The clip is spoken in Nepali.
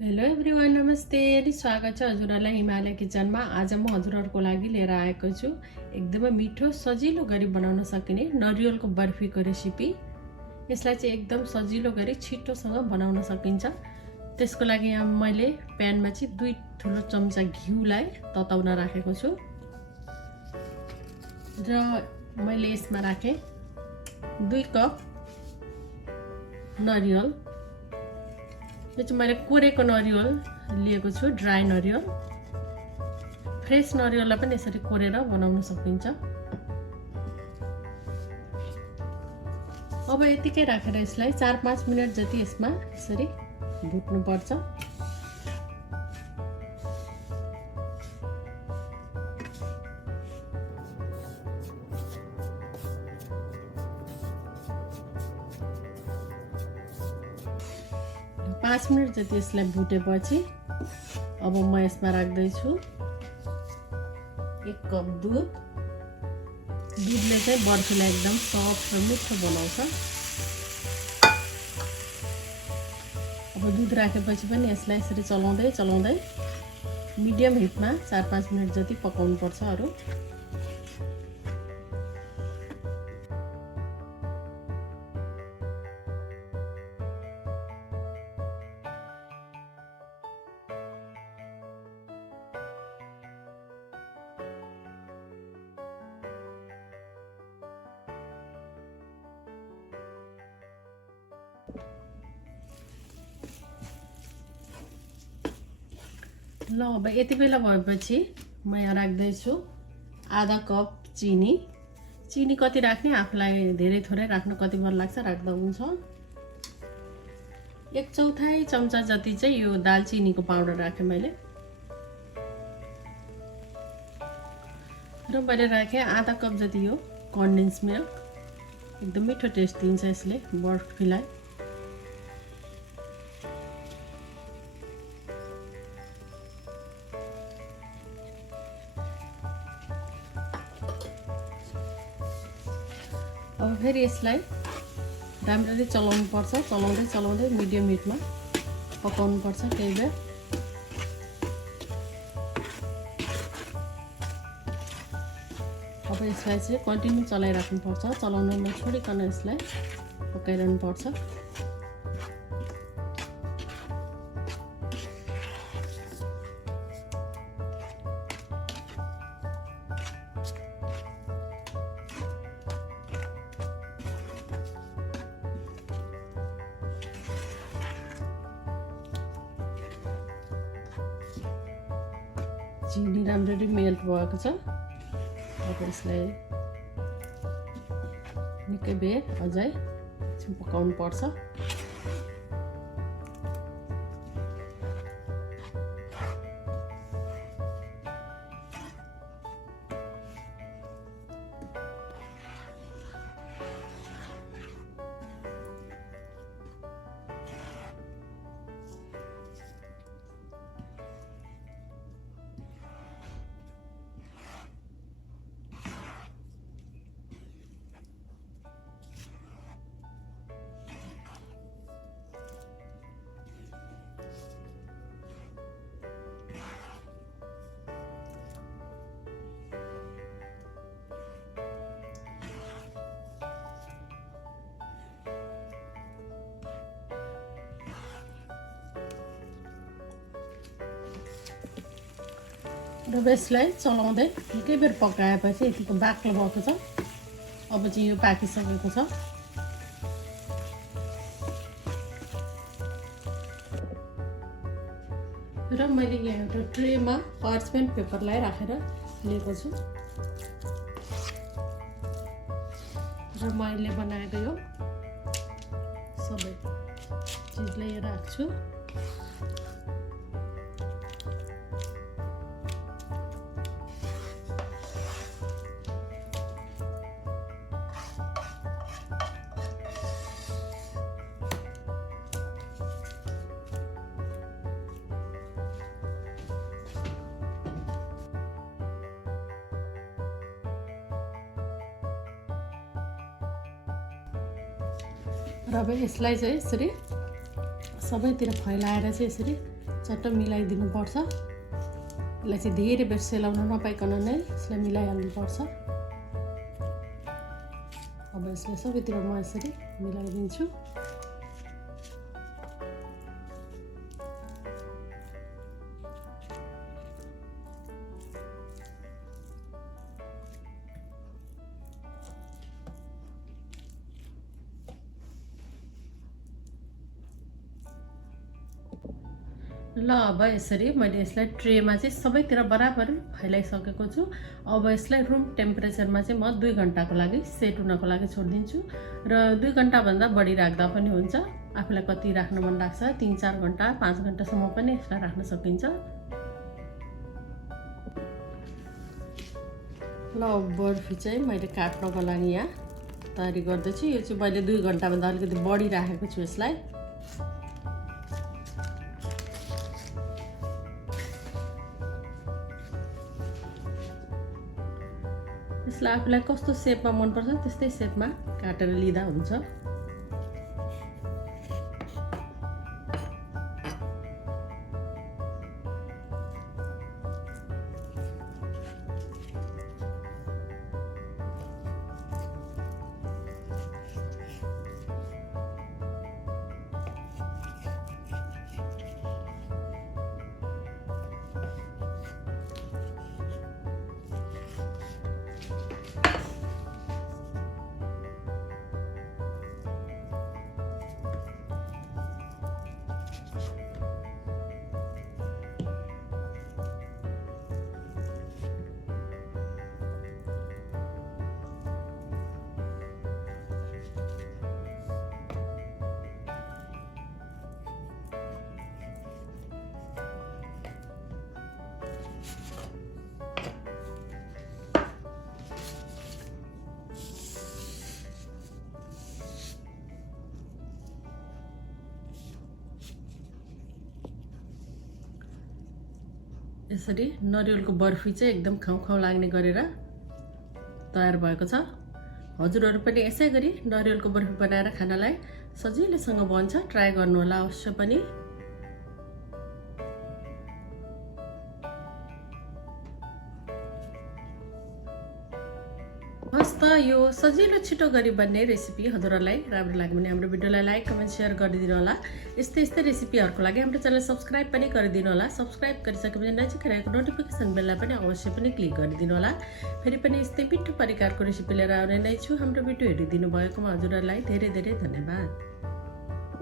हेलो एभ्रिवान, नमस्ते अनि स्वागत छ हजुरहरूलाई हिमालय किचनमा। आज म हजुरहरूको लागि लिएर आएको छु एकदमै मिठो सजिलो गरी बनाउन सकिने नरिवलको बर्फीको रेसिपी। यसलाई चाहिँ एकदम सजिलो गरी छिटोसँग बनाउन सकिन्छ। त्यसको लागि यहाँ मैले प्यानमा चाहिँ 2 ठुलो चम्चा घिउलाई तताउन राखेको छु र मैले यसमा राखे 2 कप नरिवल। यो चाहिँ मैले कोरेको नरिवल लिएको छु, ड्राई नरिवल। फ्रेस नरिवललाई पनि यसरी कोरेर बनाउन सकिन्छ। अब यतिकै राखेर यसलाई 4-5 मिनट जति यसमा यसरी भुट्नु पर्छ। पाँच मिनट जति यसलाई भुटेपछि अब म यसमा राख्दैछु 1 कप दुध। दुधले चाहिँ बर्फीलाई एकदम सफ्ट र मिठो बनाउँछ। अब दुध राखेपछि पनि यसलाई यसरी चलाउँदै मिडियम हिटमा 4-5 मिनट जति पकाउनु पर्छ। अरु ल अब यति बेला भएपछि म यहाँ राख्दैछु आधा कप चिनी। चिनी कति राख्ने आफूलाई धेरै थोरै राख्नु कति मन लाग्छ राख्दा हुन्छ। 1/4 चम्चा जति चाहिँ यो दालचिनीको पाउडर राखेँ मैले। र मैले राखेँ आधा कप जति यो कन्डेन्स मिल्क। एकदम मिठो टेस्ट दिन्छ यसले बर्फीलाई। अब फेरि यसलाई राम्ररी चलाउनु पर्छ। चलाउँदै मिडियम हिटमा पकाउनु पर्छ केही बेर। अब यसलाई चाहिँ कन्टिन्यू चलाइराख्नु पर्छ। चलाउन नछोडिकन यसलाई पकाइरहनु पर्छ। चिनी राम्ररी मेल्ट भएको छ। अब यसलाई निकै बेर अझै पकाउनु पर्छ। र यसलाई चलाउँदै निकै बेर पकाएपछि यतिको बाक्लो भएको छ। अब चाहिँ यो पाकिसकेको छ। र मैले यहाँ एउटा ट्रेमा पार्चमेन्ट पेपरलाई राखेर लिएको छु र मैले बनाएको यो सबै चिजलाई यहाँ राख्छु। र अब यसलाई चाहिँ यसरी सबैतिर फैलाएर चाहिँ यसरी चट्ट मिलाइदिनुपर्छ। यसलाई चाहिँ धेरै बेर सेलाउन नपाइकन नै यसलाई मिलाइहाल्नुपर्छ। अब यसलाई सबैतिर म यसरी मिलाइदिन्छु। ल अब यसरी मैले यसलाई ट्रेमा चाहिँ सबैतिर बराबर फैलाइसकेको छु। अब यसलाई रुम टेम्परेचरमा चाहिँ म 2 घण्टाको लागि सेट हुनको लागि छोडिदिन्छु र 2 घण्टाभन्दा बढी राख्दा पनि हुन्छ। आफूलाई कति राख्न मन लाग्छ 3-4 घण्टा 5 घण्टासम्म पनि यसलाई राख्न सकिन्छ। ल बर्फी चाहिँ मैले काट्नको लागि यहाँ तयारी गर्दैछु। यो चाहिँ मैले 2 घण्टाभन्दा अलिकति बढी राखेको छु यसलाई। यसलाई आफूलाई कस्तो सेपमा मनपर्छ त्यस्तै सेपमा काटेर लिँदा हुन्छ। यसरी नरिवलको बर्फी चाहिँ एकदम खाउ खाउ लाग्ने गरेर तयार भएको छ। हजुरहरू पनि यसै गरी नरिवलको बर्फी बनाएर खानलाई सजिलैसँग बन्छ। ट्राई गर्नु होला अवश्य पनि। हस् त यो सजिलो छिटो गरी बन्ने रेसिपी हजुरहरूलाई राम्रो लाग्यो भने हाम्रो भिडियोलाई लाइक कमेन्ट सेयर गरिदिनु होला। यस्तै रेसिपीहरूको लागि हाम्रो च्यानल सब्स्क्राइब पनि गरिदिनु होला। सब्स्क्राइब गरिसकेपछि नजिकै रहेको नोटिफिकेसन बेललाई पनि अवश्य पनि क्लिक गरिदिनु होला। फेरि पनि यस्तै मिठो परिकारको रेसिपी लिएर आउने नै छु। हाम्रो भिडियो हेरिदिनु भएकोमा हजुरहरूलाई धेरै धेरै धन्यवाद।